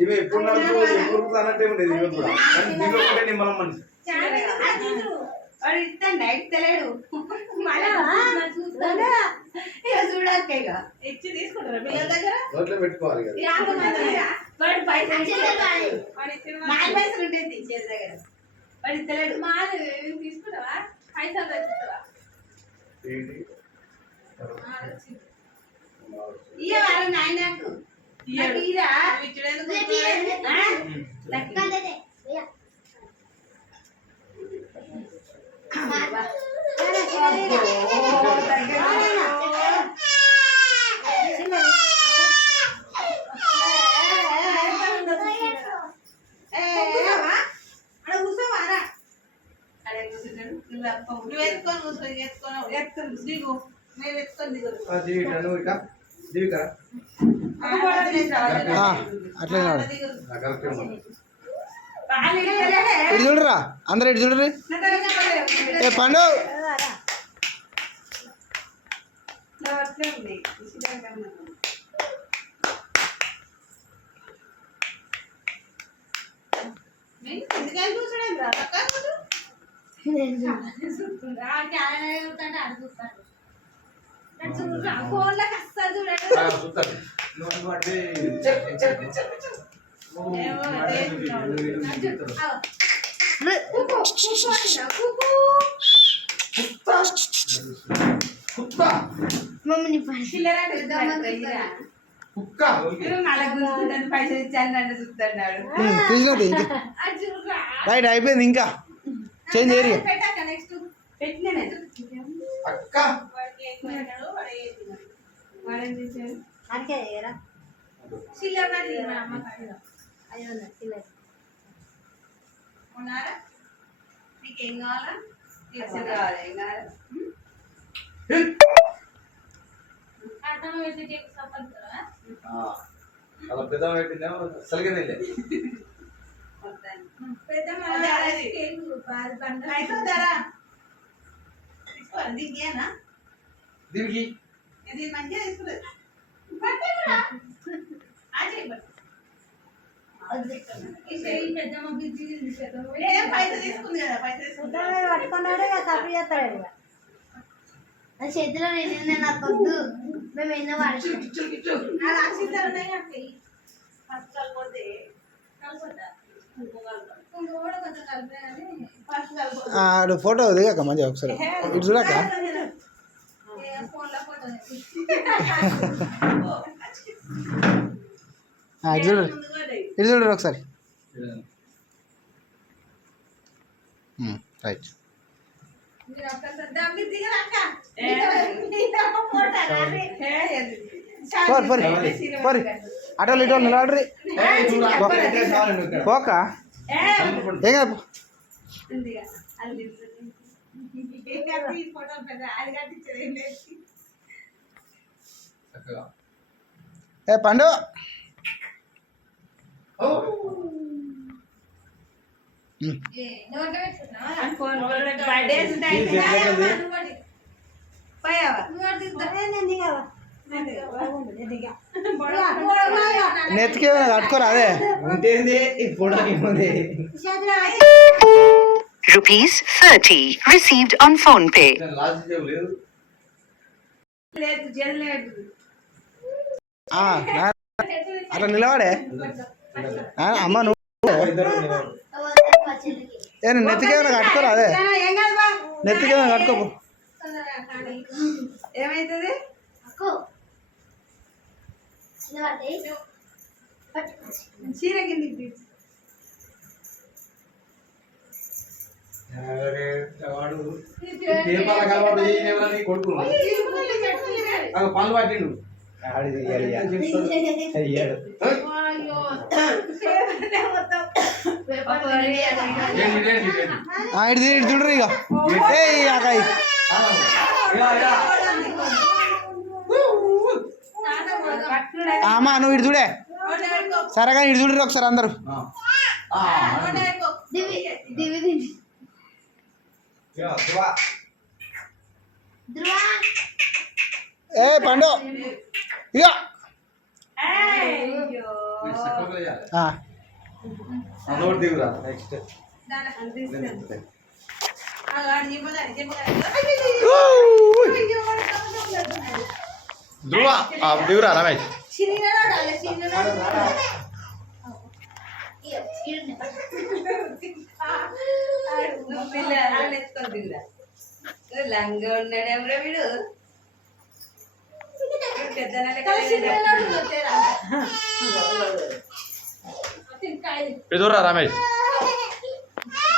ఇవి ఎప్పుడు అన్నట్టే ఉండేది ఇవి కూడా నిమ్మలం మనిషి వాడు ఇస్తాడు ఇస్తలేడు చూడాక ఇచ్చి తీసుకుంటారా పిల్లల దగ్గర నోట్లో పెట్టుకోవాలి వాడు పైసలు ఉండేది చేతి దగ్గర వాడు ఇస్తలేడు తీసుకుంటావా పైసలు తెచ్చుకుంటావా ఇయ్య వారు నాయనకు ఇరా అట్లా ఇటు చూడరా అందరు ఇటు చూడరు ఏ పండు ఫోన్లోకి వస్తారు పైసలు ఇచ్చాను చూస్తున్నాడు రైట్ అయిపోయింది ఇంకా చేంజ్ ఏరియా నెక్స్ట్ పెట్టినా నీకేం కావాలా అలా పెద్ద పెట్టిందేమో సరిగ్గా దీనికి ఇది మంచిగా తీసుకోలేదు చేతిలో నేను నాకు వద్దు మేము ఎన్నో ఆడు ఫోటో దిగాక మంచిగా ఒకసారి ఇటు చూడాక ఇటు చూడరు ఇటు చూడరు ఒకసారి రైట్ పోరి అటోలు ఇటోలు నిలబడరి పోక ఏం కాదు ఏ పండు నెత్తికి కట్టుకోరా అదే ఉంటేంది ₹30 received on phone pay. అట్లా నిలబడే అమ్మ నువ్వు నెత్తికి కట్టుకోరా అదే నెత్తికి కట్టుకోపు ఏమైతుంది చీర కిందికి కొడుకు పనులు పట్టిండు ఇటు చూడరు ఇక అమ్మా నువ్వు ఇటు చూడే సరే కానీ ఇటు చూడరు ఒకసారి అందరూ ధ్రువ ఏ పండు ఇక అయ్యో. ఆ. నోట్ దిగురా నెక్స్ట్ అనిపిస్తుంది. ధ్రువ దిగురా రమేష్ నువ్వు పిల్ల ఎత్తుకొని దిగురా. లంగా ఉన్నాడేమరా వీడు పెద్ద దూరా రమేష్